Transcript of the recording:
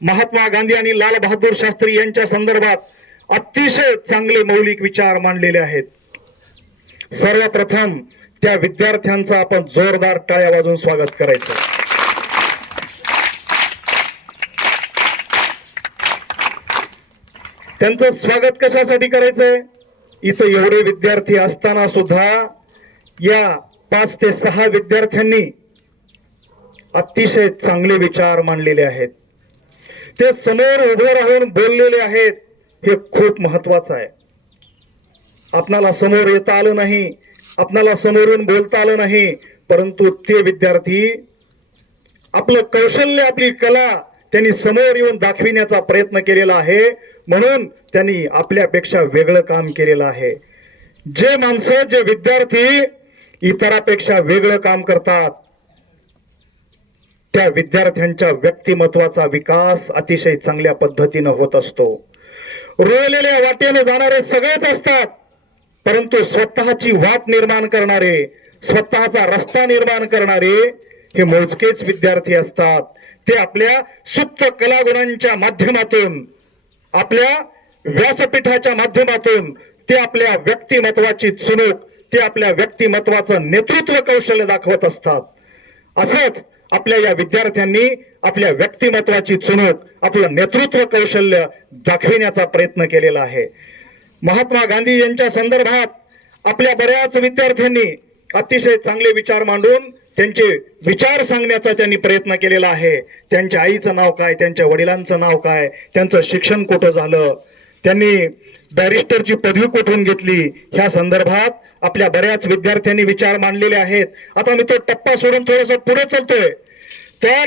महात्मा गांधी आणि लाल बहादूर शास्त्री यांच्या संदर्भात अतिशय चांगले मौलिक विचार मांडलेले आहेत. सर्वप्रथम त्या विद्यार्थ्यांचं आपण जोरदार टाळ्या वाजून स्वागत करायचं. त्यांचं स्वागत कशासाठी करायचंय? इथं एवढे विद्यार्थी असताना सुद्धा या पाच ते सहा विद्यार्थ्यांनी अतिशय चांगले विचार मांडलेले आहेत. ते समोर उभे राहून बोललेले आहेत हे खूप महत्वाचं आहे. आपणाला समोर येता आलं नाही आपणाला समोरून बोलता आलं नाही परंतु ते विद्यार्थी आपलं कौशल्य आपली कला त्यांनी समोर येऊन दाखविण्याचा प्रयत्न केलेला आहे. म्हणून त्यांनी आपल्यापेक्षा वेगळं काम केलेलं आहे. जे माणसं जे विद्यार्थी इतरापेक्षा वेगळं काम करतात त्या विद्यार्थ्यांच्या व्यक्तिमत्वाचा विकास अतिशय चांगल्या पद्धतीनं होत असतो. रोवलेल्या वाटेने जाणारे सगळेच असतात परंतु स्वतःची वाट निर्माण करणारे स्वतःचा रस्ता निर्माण करणारे हे मोजकेच विद्यार्थी असतात. ते आपल्या सुप्त कलागुणांच्या माध्यमातून आपल्या व्यासपीठाच्या माध्यमातून ते आपल्या व्यक्तिमत्वाची चुणूक ते आपल्या व्यक्तिमत्वाचं नेतृत्व कौशल्य दाखवत असतात. असंच आपल्या या विद्यार्थ्यांनी आपल्या व्यक्तिमत्वाची चुणूक आपलं नेतृत्व कौशल्य दाखविण्याचा प्रयत्न केलेला आहे. महात्मा गांधी यांच्या संदर्भात आपल्या बऱ्याच विद्यार्थ्यांनी अतिशय चांगले विचार मांडून त्यांचे विचार सांगण्याचा त्यांनी प्रयत्न केलेला आहे. त्यांच्या आईचं नाव काय? त्यांच्या वडिलांचं नाव काय? त्यांचं शिक्षण कुठं झालं? त्यांनी बॅरिस्टरची पदवी कुठून घेतली? ह्या संदर्भात आपल्या बऱ्याच विद्यार्थ्यांनी विचार मांडलेले आहेत. आता मी तो टप्पा सोडून थोडस पुढे चालतोय. तर